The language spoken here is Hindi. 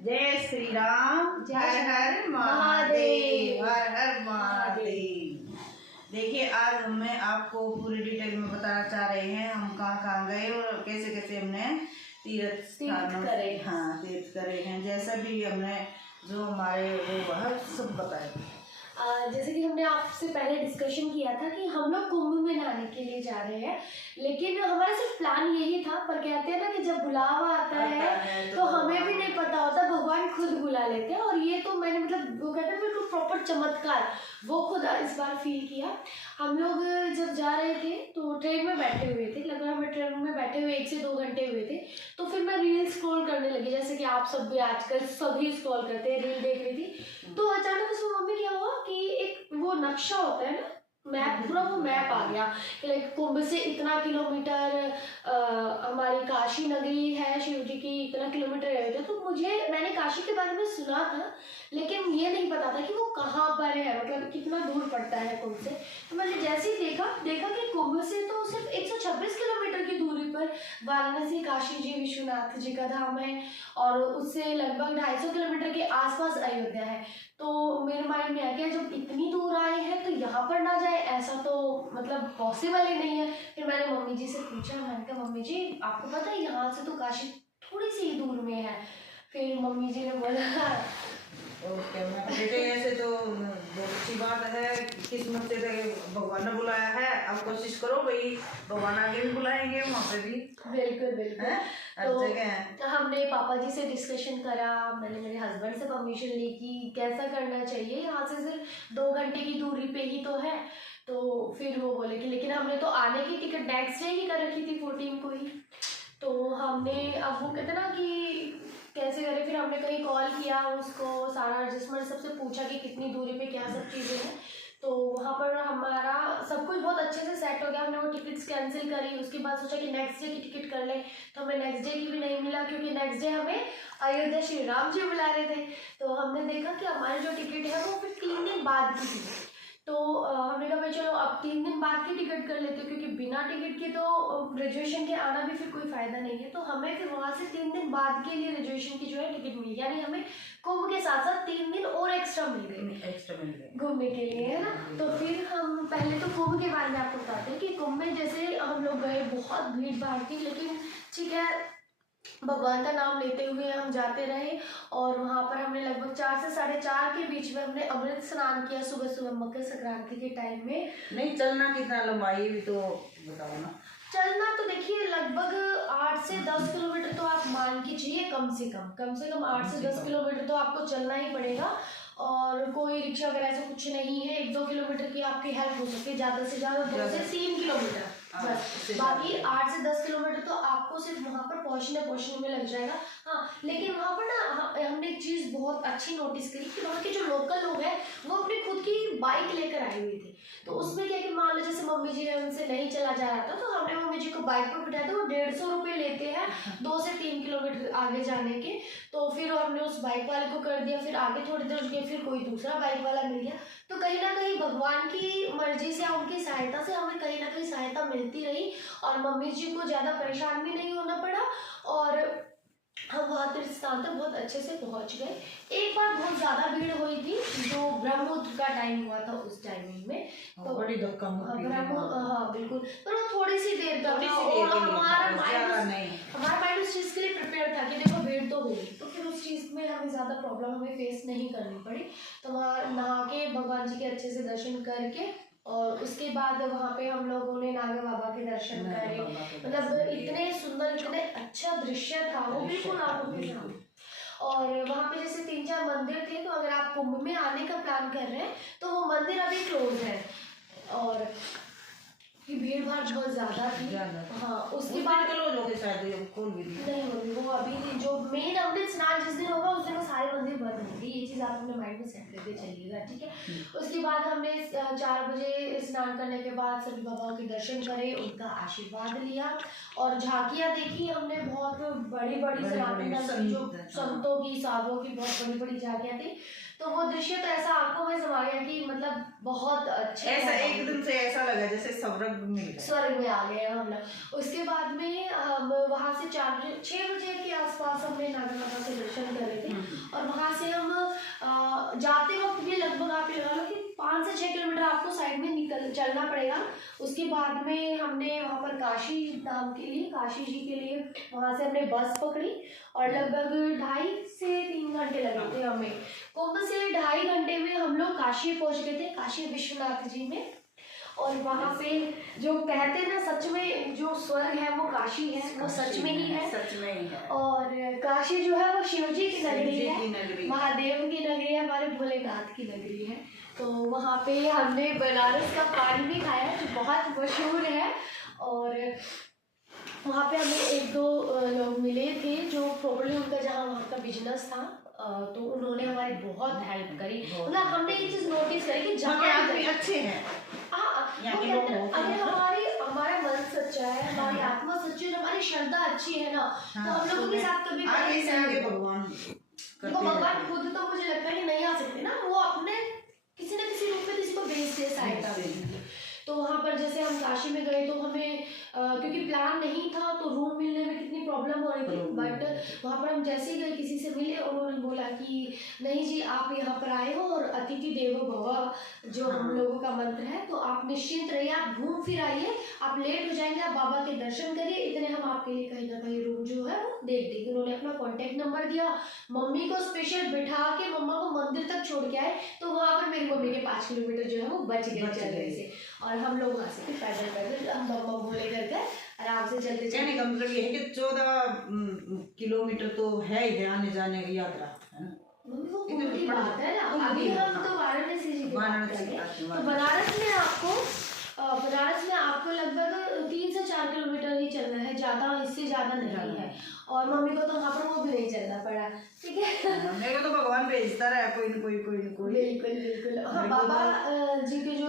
जय श्री राम, हर हर महादेव, हर हर महादेव। देखिए, आज मैं आपको पूरी डिटेल में बताना चाह रहे हैं हम कहाँ कहाँ गए और कैसे कैसे हमने तीर्थ करे। हाँ, तीर्थ करे हैं, जैसा भी हमने जो हमारे वो वह सब बताए। जैसे कि हमने आपसे पहले डिस्कशन किया था कि हम लोग कुंभ में नहाने के लिए जा रहे हैं, लेकिन हमारा सिर्फ प्लान यही था। पर कहते हैं ना कि जब बुलावा आता है तो हमें भी नहीं पता होता, भगवान खुद बुला लेते हैं। और ये तो मैंने मतलब वो कहते हैं बिल्कुल प्रॉपर चमत्कार वो खुद इस बार फील किया। हम लोग जब जा रहे थे तो ट्रेन में बैठे हुए थे, लगभग हमें ट्रेन में बैठे हुए 1 से 2 घंटे हुए थे। तो फिर मैं रील स्क्रॉल करने लगी, जैसे कि आप सब भी आजकल सभी स्क्रॉल करते हैं, रील देख रही थी। तो अचानक उसमें मम्मी क्या हुआ कि एक वो नक्शा होता है ना, मैप, पूरा वो मैप आ गया कि लाइक कुंभ से इतना किलोमीटर हमारी काशी नगरी है, शिव जी की इतना किलोमीटर है। तो मैंने काशी के बारे में सुना था, लेकिन ये नहीं पता था कि वो कहाँ पर है, मतलब कितना दूर पड़ता है कुंभ से। तो मैंने जैसे ही देखा कि कुंभ से तो सिर्फ 126 किलोमीटर की दूरी पर वाराणसी काशी जी विश्वनाथ जी का धाम है, और उससे लगभग 250 किलोमीटर के आसपास अयोध्या है। तो मेरे माइंड में आ गया, जब इतनी दूर आए हैं तो यहाँ पर ना जाए, ऐसा तो मतलब पॉसिबल ही नहीं है। फिर मैंने मम्मी जी से पूछा, मैंने कहा मम्मी जी आपको पता है यहाँ से तो काशी थोड़ी सी दूर में है। फिर मम्मी जी ने बोला ओके, बेटे ऐसे तो बहुत अच्छी बात है, किस्मत से भगवान ने बुलाया है। अब कोशिश करो भाई, भगवान आगे भी बुलाएंगे, वहाँ पे भी बिल्कुल बिल्कुल। तो हमने पापा जी से डिस्कशन करा, मैंने मेरे हस्बैंड से परमिशन ली कि कैसा करना चाहिए, यहाँ से सिर्फ 2 घंटे की दूरी पे ही तो है। तो फिर वो बोले कि लेकिन हमने तो आने की टिकट नेक्स्ट डे ही कर रखी थी 14 को ही। तो हमने अब वो कहते ना कि कैसे करें, फिर हमने कहीं कॉल किया उसको, सारा एडजस्टमेंट सबसे पूछा कि कितनी दूरी पे क्या सब चीज़ें हैं। तो वहाँ पर हमारा सब कुछ बहुत अच्छे से सेट हो गया। हमने वो टिकट्स कैंसिल करी, उसके बाद सोचा कि नेक्स्ट डे की टिकट कर लें, तो हमें नेक्स्ट डे की भी नहीं मिला, क्योंकि नेक्स्ट डे हमें अयोध्या श्री राम जी बुला रहे थे। तो हमने देखा कि हमारी जो टिकट है वो फिर 3 दिन बाद की थी। तो हमने कहा भाई चलो अब 3 दिन बाद की टिकट कर लेते, क्योंकि बिना टिकट के तो रिजर्वेशन के आना भी फिर कोई फायदा नहीं है। तो हमें फिर वहाँ से 3 दिन बाद के लिए रिजर्वेशन की जो है टिकट मिली, यानी हमें कुंभ के साथ साथ 3 दिन और एक्स्ट्रा मिल गए घूमने के लिए, है ना। तो फिर हम पहले तो कुंभ के बारे में आपको बताते हैं कि कुंभ में जैसे हम लोग गए, बहुत भीड़ भाड़ थी, लेकिन ठीक है, भगवान का नाम लेते हुए हम जाते रहे। और वहाँ पर हमने लगभग 4 से 4:30 के बीच में हमने अमृत स्नान किया, सुबह सुबह मकर संक्रांति के टाइम में। नहीं, चलना कितना लंबाई भी तो बताओ ना। चलना तो देखिए लगभग 8 से 10 किलोमीटर तो आप मान के चलिए, कम से कम 8 से 10 किलोमीटर तो आपको चलना ही पड़ेगा। और कोई रिक्शा वगैरह ऐसा कुछ नहीं है, 1-2 किलोमीटर की आपकी हेल्प हो सकती है, ज़्यादा से ज़्यादा 2 से 3 किलोमीटर बस। बाकी 8 से 10 किलोमीटर तो आपको सिर्फ वहाँ पर पहुँचने में लग जाएगा। हाँ, लेकिन वहाँ पर ना हमने एक चीज़ बहुत अच्छी नोटिस करी कि वहाँ के जो लोकल लोग हैं वो अपनी खुद की बाइक लेकर आए हुए थे। तो उसमें क्या कि मान लो जैसे मम्मी जी उनसे नहीं चला जा रहा था, तो हमने मम्मी जी को बाइक पर बिठाया था। वो 150 रुपये लेते हैं 2 से 3 किलोमीटर आगे जाने के। तो फिर हमने उस बाइक वाले को कर दिया, फिर आगे थोड़ी देर गए, फिर कोई दूसरा बाइक वाला मिल गया। तो कहीं ना कहीं भगवान की मर्जी से, उनकी सहायता से हमें कहीं ना कहीं सहायता मिलती रही, और मम्मी जी को ज़्यादा परेशान भी नहीं होना पड़ा, और हम वहाँ तीर्थ स्थान तक बहुत अच्छे से पहुँच गए। एक बार बहुत ज़्यादा भीड़ हुई थी, जो ब्रह्मोत्सव का टाइम हुआ था, उस टाइमिंग में तो बड़ी धक्का हाँ बिल्कुल, पर वो थोड़ी सी देर का था, और हमारा माइंड उस चीज़ के लिए प्रिपेयर था कि देखो भीड़ तो होगी, तो फिर उस चीज़ में हमें ज़्यादा प्रॉब्लम हमें फेस नहीं करनी पड़ी। तो वहाँ नहा के भगवान जी के अच्छे से दर्शन करके, और उसके बाद वहाँ पे हम लोगों ने नागा बाबा के दर्शन करे। मतलब इतने सुंदर, इतने अच्छा दृश्य था वो, बिल्कुल आंखों के सामने। और वहाँ पे जैसे 3-4 मंदिर थे, तो अगर आप कुंभ में आने का प्लान कर रहे हैं तो वो मंदिर अभी क्लोज है, और की भीड़ भाड़ बहुत ज्यादा थी। हाँ, उसके बाद नहीं होगी वो अभी जो मेन अमृत स्नान जिस दिन होगा उस दिन वो सारे मंदिर बंद होंगे, ये चीज़ आप अपने माइंड में सेट करके चलिएगा, ठीक है। उसके बाद हमने 4 बजे स्नान करने के बाद सभी बाबाओं के दर्शन करे, उनका आशीर्वाद लिया, और झांकियाँ देखी हमने, बहुत बड़ी बड़ी सनातन जो संतों की, साधुओं की बहुत बड़ी बड़ी झांकियाँ थी। तो वो दृश्य तो ऐसा आंखों में समा गया कि मतलब बहुत अच्छे, ऐसा एकदम से ऐसा लगा जैसे स्वर्ग में आ गए हम लोग। उसके बाद में हम वहाँ से 6 बजे के आसपास हमने नागा बाबा से दर्शन करे थे। आपको साइड में चलना पड़ेगा। उसके बाद में हमने वहाँ पर काशी धाम के लिए, काशी जी के लिए वहाँ से हमने बस पकड़ी और लगभग 2.5 से 3 घंटे लगे थे हमें। कुंभ से 2.5 घंटे में हम लोग काशी पहुँच गए थे, काशी विश्वनाथ जी में। और वहाँ पे जो कहते हैं ना, सच में जो स्वर्ग है वो काशी है, वो सच में ही है, सच में ही है। और काशी जो है वो शिव जी की नगरी है, महादेव की नगरी है, हमारे भोलेनाथ की नगरी है। तो वहाँ पे हमने बनारस का पान भी खाया जो बहुत मशहूर है। और वहाँ पे हमें 1-2 लोग मिले थे जो प्रॉपर्ली उनका जहाँ वहाँ का बिजनेस था, तो उन्होंने हमारी बहुत हेल्प करी। मतलब हमने ये चीज़ नोटिस करी कि जहाँ आदमी अच्छे हैं, अगर हमारा मन सच्चा है, हमारी आत्मा सच्ची है, हमारी श्रद्धा अच्छी है ना, तो हम लोगों के साथ कभी आगे से आगे भगवान भगवान खुद तो मुझे लगता है कि नहीं आ सकते ना, वो अपने किसी न किसी रूप में किसी को भेज दे सहायता देंगे। तो वहाँ पर जैसे हम काशी में गए तो हमें क्योंकि प्लान नहीं था तो रूम मिलने में कितनी प्रॉब्लम हो रही थी, बट वहाँ पर हम जैसे ही गए किसी से मिले, उन्होंने बोला कि नहीं जी आप यहाँ पर आए हो और अतिथि देवो भव जो हम लोगों का मंत्र है, तो आप निश्चिंत रहिए, आप घूम फिर आइए, आप लेट हो जाएंगे, आप बाबा के दर्शन करिए, इतने हम आपके लिए कहीं ना कहीं रूम जो है वो देख देंगे। उन्होंने अपना कॉन्टेक्ट नंबर दिया, मम्मी को स्पेशल बिठा के मम्मा को मंदिर तक छोड़ के आए, तो वहाँ पर मेरी मम्मी के 5 किलोमीटर जो है वो बच गए चलने से। और हम लोग वहाँ से पैदल हम मम्मा बोले करके आराम से चलते कहने का मतलब ये है कि 14 किलोमीटर तो है ही आने जाने की यात्रा, है ना। मम्मी वो की बात है ना। अभी हम तो वाराणसी जी की बात करेंगे, तो बनारस में आपको लगभग 3 से 4 किलोमीटर ही चलना है, ज़्यादा इससे ज़्यादा नहीं है। और मम्मी को तो वहाँ पर वो भी नहीं चलना पड़ा, ठीक है। मेरे को तो भगवान भेजता रहा कोई न कोई। बिल्कुल। हाँ, बाबा जी के जो